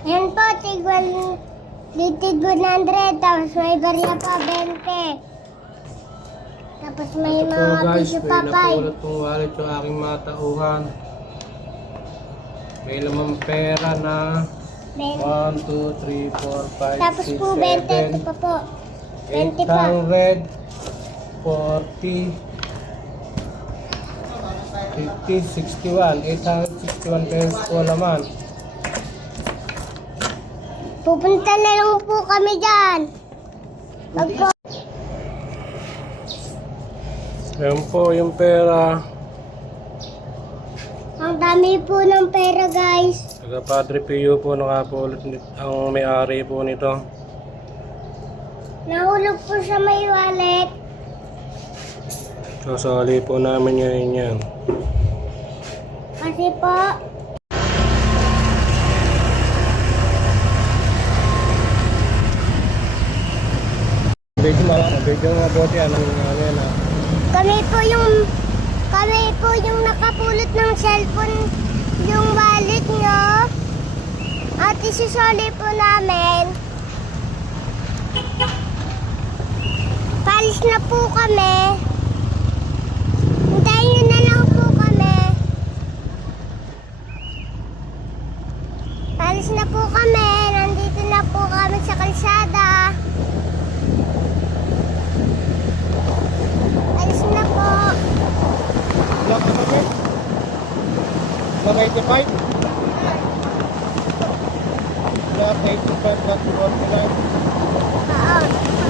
Yan po, tigwan, litig 100, tapos may barya pa 20. Tapos may Ito po mga guys, tissue may pa pa. napulot kong wallet yung aking mga tauhan. May lamang pera na 1, 2, 3, 4, 5, Tapos 6, po 20, ito 7, pa po. 20 pa. 800, 40, 50, 61, 861 pesos po naman. Pupunta na lang po kami dyan. Pag po, Yan po yung pera. ang dami po ng pera guys. Taga Padre Pio po nakapulot ang may-ari po nito. Nahulog po sa may wallet. Kasali po namin ngayon yan. Kasi po, Medyo mga, medyo mabuti ano ano yan kami po yung kami po yung nakapulot ng cellphone yung wallet nyo. At isusoli po namin. Palis na po kami. Hintayin nyo po kami. Palis na po kami. Nandito na po kami sa kalsada. Alis na po. Black ano ba? Black 85? Black 85, Black 49.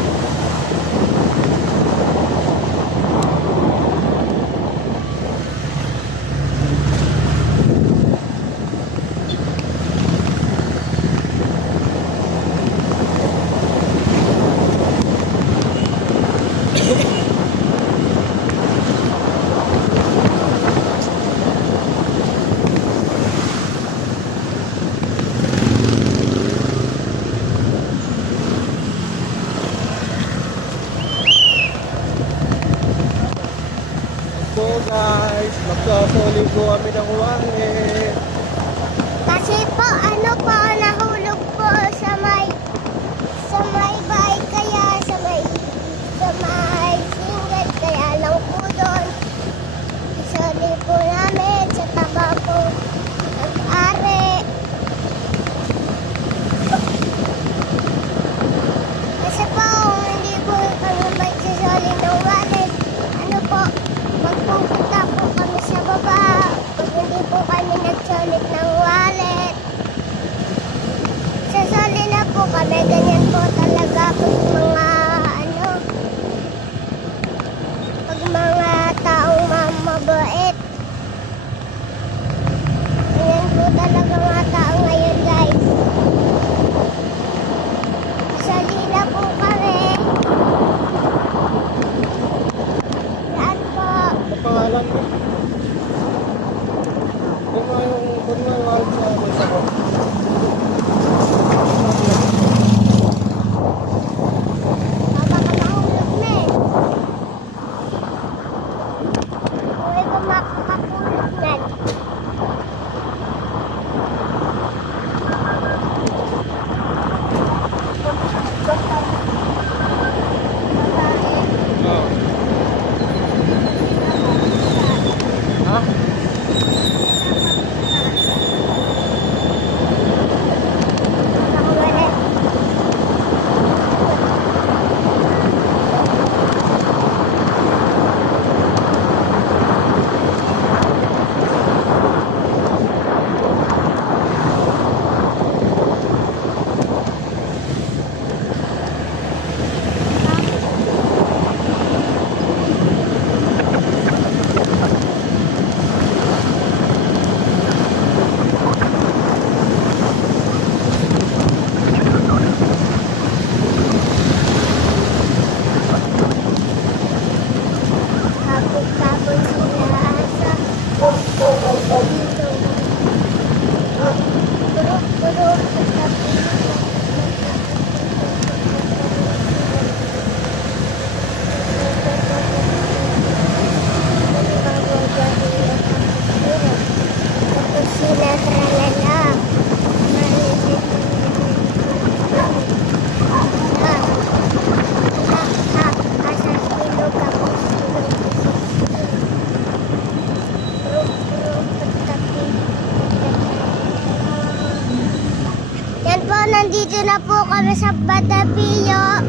kami sa Batapiyo.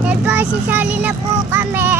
Nagsasali na po kami.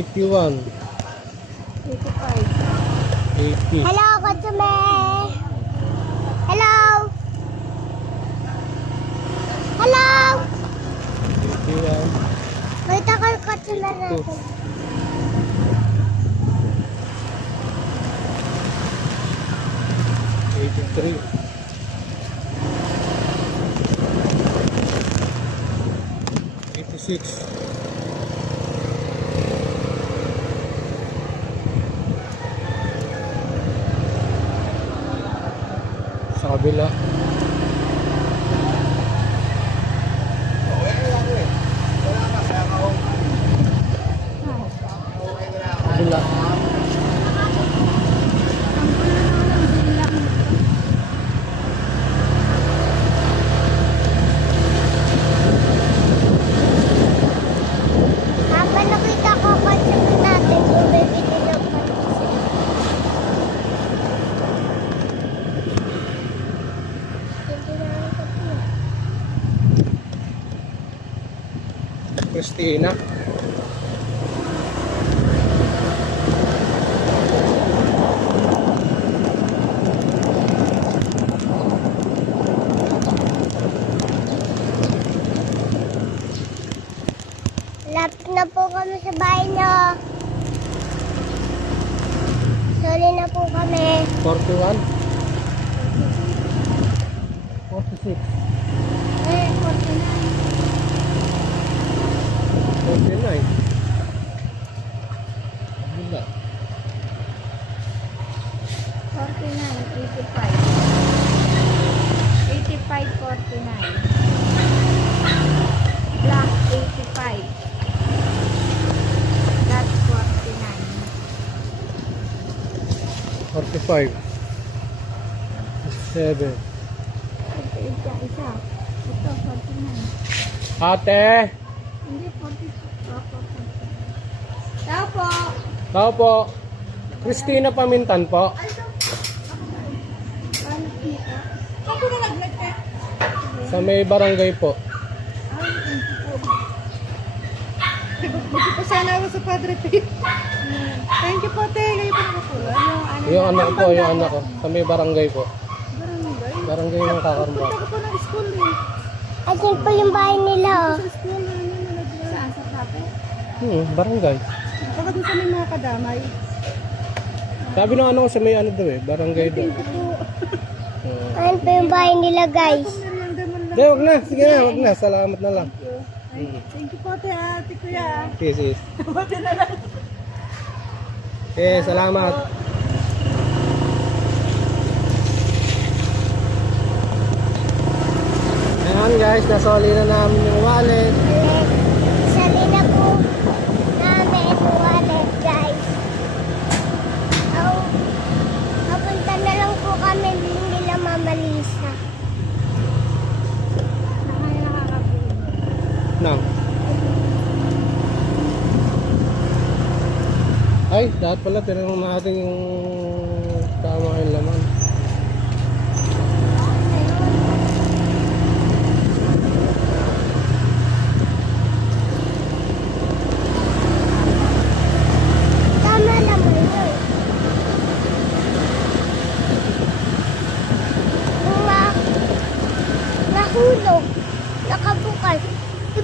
81. 85. 80. Hello, Katsume! Hello! Hello! 81. Wait. Eighty-three. Eighty-six. sa kabila. Tina. Lapit na po kami sa bahay na. Sorry na po kami. 41? 46. Eh, 49. Wala. 85, 49. Black 85. That's 49. 45. 7. Ito, isa. Ito, 49. Ate! Hindi, 46. Opo, 49. Tao po. Tao po. Christina Pamintan po. Ano. Sa may barangay po. Ay, thank you po. Buti pa sana ako sa Padre. Thank you po, te. Kayo po nakapula. Yung ano, Yung anak ko, yung anak ko. Sa may barangay po. barangay. Barangay ng Kakarma. Punta ko po ng school eh. Asan po yung bahay nila? oh? Sa school na yun na nag Saan? Sa kape? Hmm, barangay. Baka doon sa may mga kadamay. Sabi ng ano ko sa may ano daw eh, barangay daw. Po. Uh, Ayan po yung bahay nila, guys. Hindi, wag na. Sige na, wag na. Salamat na lang. Ay, Thank you po, te. Ate kuya. Yes, yes. Buti na lang. Okay, salamat. Ayan guys, nasoli na namin yung wallet. Sali na po namin yung wallet, guys. Oh, papunta na lang po kami din nila Mama Lisa. Nakaya nakakabuo. Na. Ay, dapat pala tinanong natin yung tama yung laman. Nahulog, nakabukas, di